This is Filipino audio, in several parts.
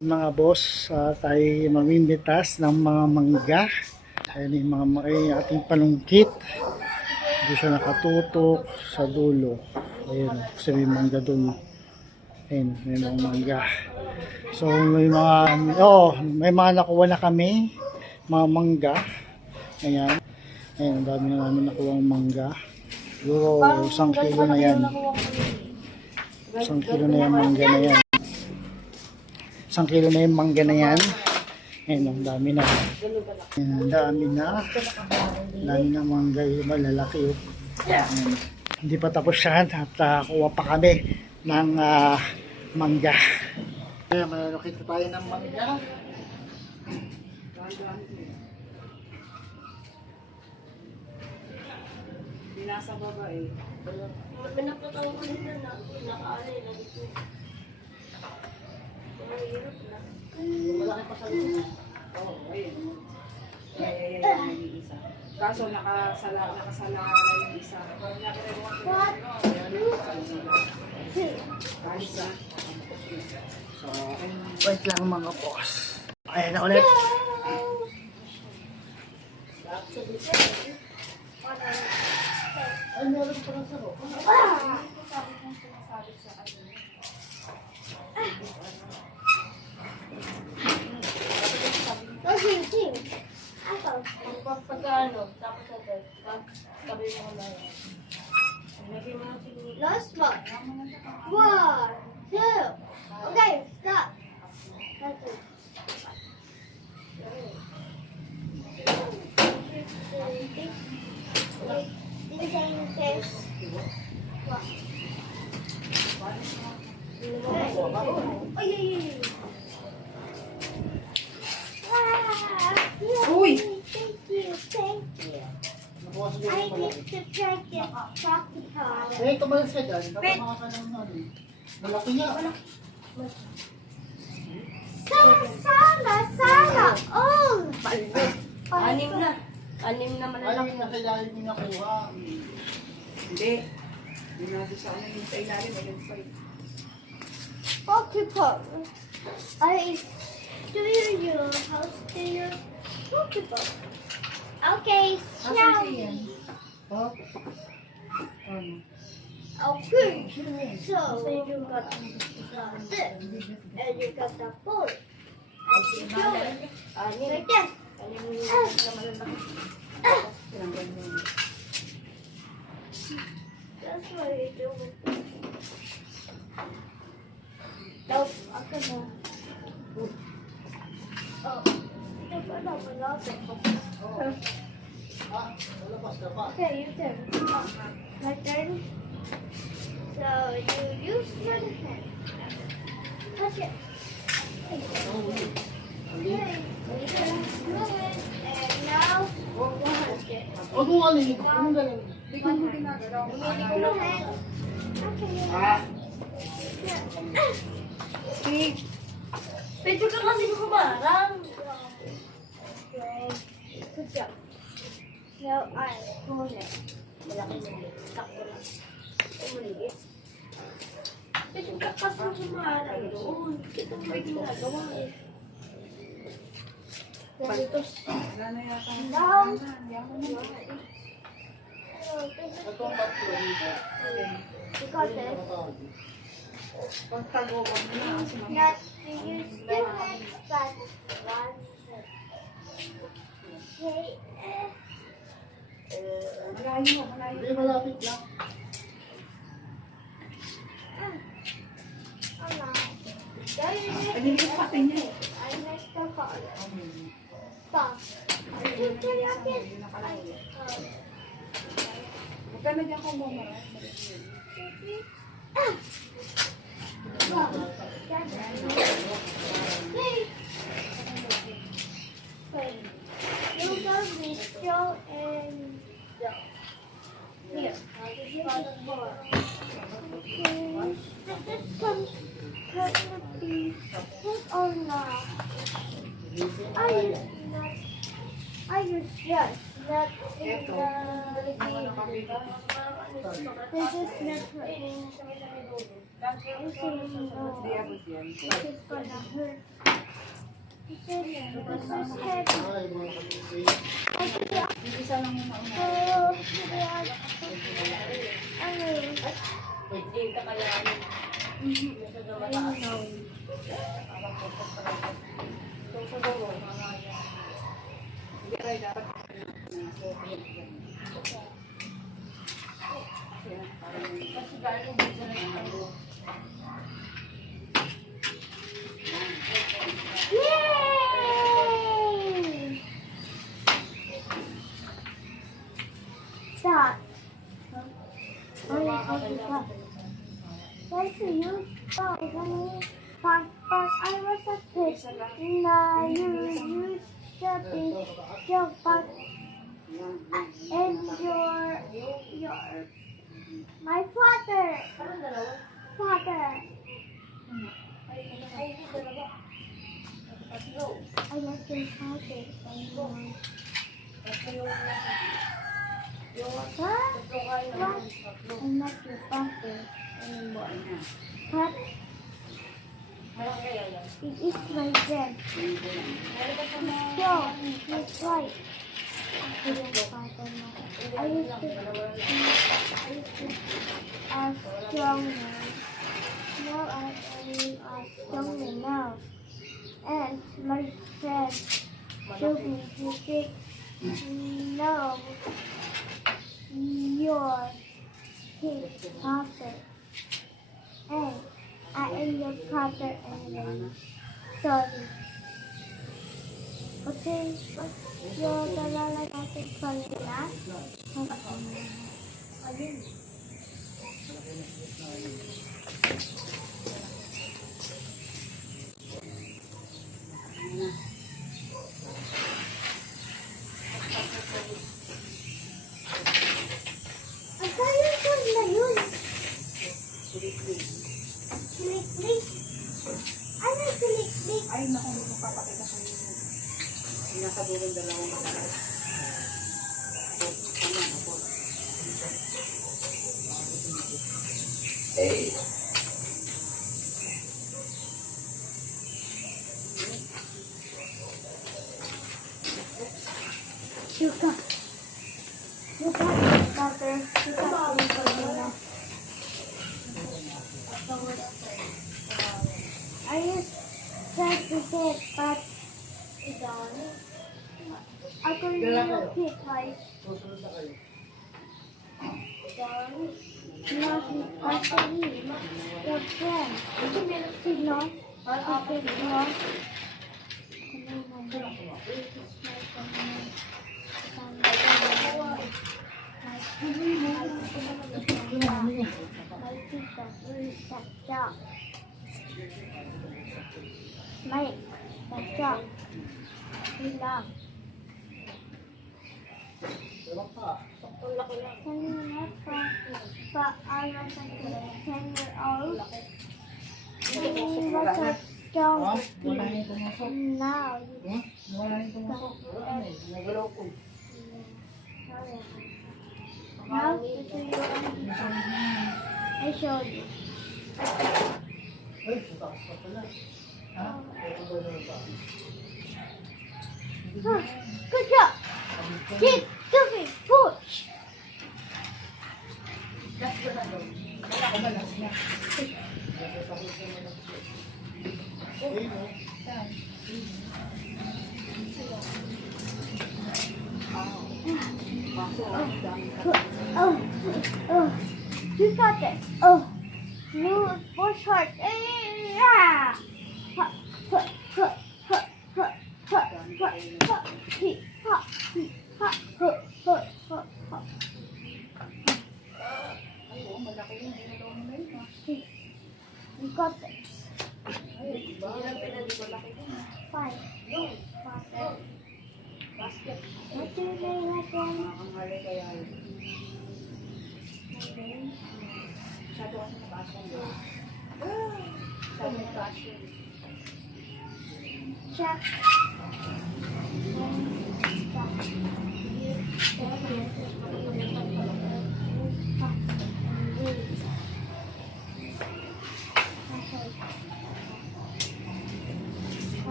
Mga boss, tayo mamimitas ng mga mangga. Ayan yung ating panungkit. Hindi siya nakatutok sa dulo. Ayan, kasi may mangga doon. Ayan, may mga mangga. So may mga nakuha na kami, mga mangga. Ayan, ayan, ang dami na namin nakuha ng mangga. Siguro, 1 kilo na yan. 1 kilo na yung mangga na yan. 1 kilo na yung mangga na yan. Ayan, ang dami na. Ayan, ang dami na. Dami na mangga yung malalaki. Ayan. Hindi pa tapos yan at kuha pa kami ng mangga. Ayan, malakita tayo ng mangga. Nasa baba eh. Pinapatawag ko nila na nakaalay na dito. Mahirap na. Malaki pa sa loob. Oo, ayun. Ay, yung isa. Kaso nakasala yung isa. So, wait lang mga boss. Ayan na ulit. Ay, meron pa lang sa loob. Pagkano, tapos ito, tabi mo na yan. Lagi mo na siguro. Last one. 1, 2. Okay, stop. That's it. Uy! Thank you. I need to try to talk to her. Eh, tumalas ka dyan. Baka makakalang ano. Malaki nga. Sana. Oh! Anim na. Anim na Ay, malalaki. nasa ilalim yung nakuha. Hindi. Hindi natin sa ano yung sa ilalim. Ayun pa yun. Pokeball. I do your house to your Pokeball. Okay, now. Ha? Okay. So you got this, and you got the ball. And you do it like that. That's what you do with it. Nope, I'm gonna. Oh, okay, you turn. My turn. So you use your hand. Touch it. Okay. And now, touch it. Huwag mo kalilig. Anong galing? Hindi ko mo ginagalaw. Okay. Pwede ka kasi kumarang. Good job. Now I pull it. Malaki na ulit. Sakto lang. Umulit. Pwede ka kasi kumarang doon. Ito mo yung ginagawa eh. Palitos. Wala na yata. Down. Hindi ako na. Ito ang tatlo dito. You got this. Pagtago ko na kasi Not to use the hand, but one hand. Okay. malayo mo, malayo. Hindi, malapit lang. Hindi ko pati niya eh. I messed up on it. Stop. You can look it. Huwag ka na dyan kung bumara. You got me still and here. This one can be put or not. I use just not in Ito. this is not Di abot yan. this is gonna hurt. This is heavy. Ay, mga kapatid. Isa lang yung mauna. So, ano yun? Hindi ka kaya. Ayun daw. Hindi kayo dapat. Kasi gano'n dito na yung Yay! Stop. Ay, stop. Kasi yun, pag I was a kid, na you used to be your pag and my father. I like your father. What? I'm not your father anymore. But it is my friend. So, he's right. I don't father now. I used to are stronger. Now I am stronger now. And my friend told me to take no, you're his father. And I am your father anyway. Sorry. Okay, you're the lalaki kanina. Ayun. Ang kaya ko na yun. Silik-lik. Ano silik-lik? ay, naku, hindi ko papakita sa inyo. Pinakadulong dalawang mga. Suka. Suka, mother. Suka, I just tried to say it, but I couldn't repeat my Susunod na kayo. not actually your friend. Sino? Sino? Mike, that's all. We love. But I was a 10-year-old. He was a strong now. Now, to show you, I showed you. Ay, taas ka pala. Ha? Ito ba na ba? Good job. Keep going. Push. Oh, you got it. Oh, move, push hard. Yeah. Ha, ha, ha, ha, ha, ha, ha, ha, he, ha, he, ha, ha, ha, ha, ha. You got it. Fine. What do you name again? Ang hali kaya yun. Masyado ako nakasyon. Masyado nakasyon. Check.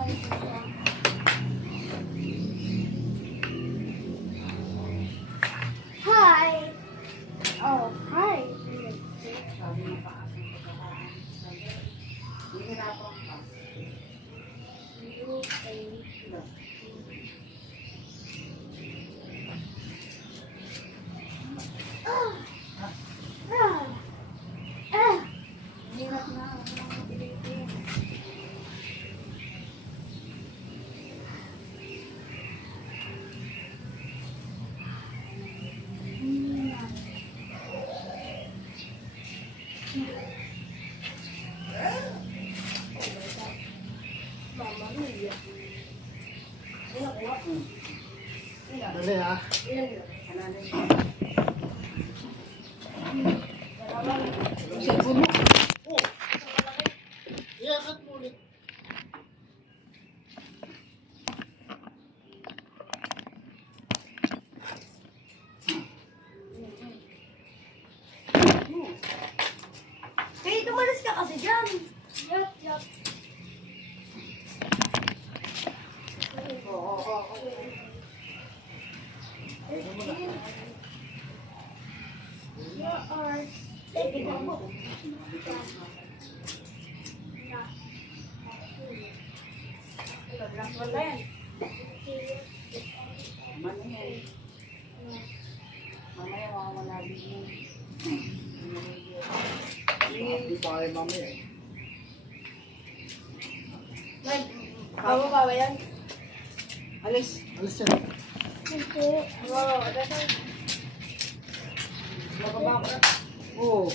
Hi! Oh, hi! Sabi ng paasang pagkakaan. Hihirapan ka. You say no. Ah! Ah! Ah! Hirap na. Huwag na mapilitin. Mama Mia. Ilan ko? Dali ha. Ilan yun? Kanalay mo. Yung cellphone mo. Oh! Iyakat mo ulit. Kaya tumalas ka kasi dyan. Yup, yup. Tingnan mo. Last one na yan. Mano yan. Mamaya makawala din mo. Hindi pa kayo mamaya eh. Bababa ba yan? Alis. Alis yan. Hindi. Wow, Bababa ko na. Oo.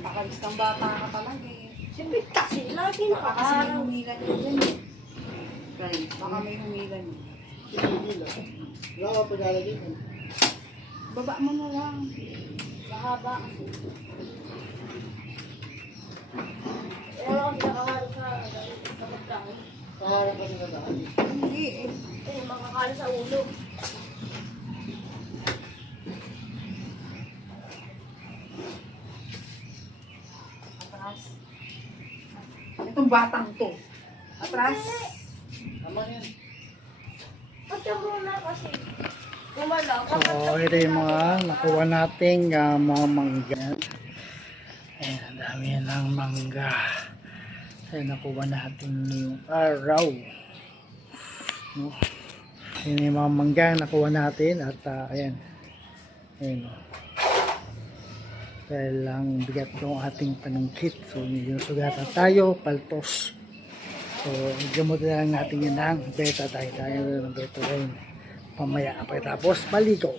Pakalis kang bata ka talaga eh. siyempre kasi lagi Baka kasi may nakakaaraw. humilan yun dyan eh. Right. Baka may humilan yun. Hindi lang. Wala ka paglalagay mo. Baba mo na lang. Mahaba kasi. Wala kang nakakaroon sa magdaan. Kaharap kasi sa daan. Hindi eh. Eh, makakaroon sa ulo. Atras. Itong batang to. Atras. Tama yan. Ba't ka muna kasi? Gumalaw ka. So, ito yung mga nakuha nating mga mangga. Ayan, ang dami ng mangga. Ayan, nakuha natin yung araw. No? Ayan yung mga mangga nakuha natin at ayan. Ayan. Dahil lang bigat yung ating panungkit. So, medyo sugatan tayo, paltos. So, gamot na lang natin yun ng beta tayo ng beta rin. Pamaya pagkatapos maligo.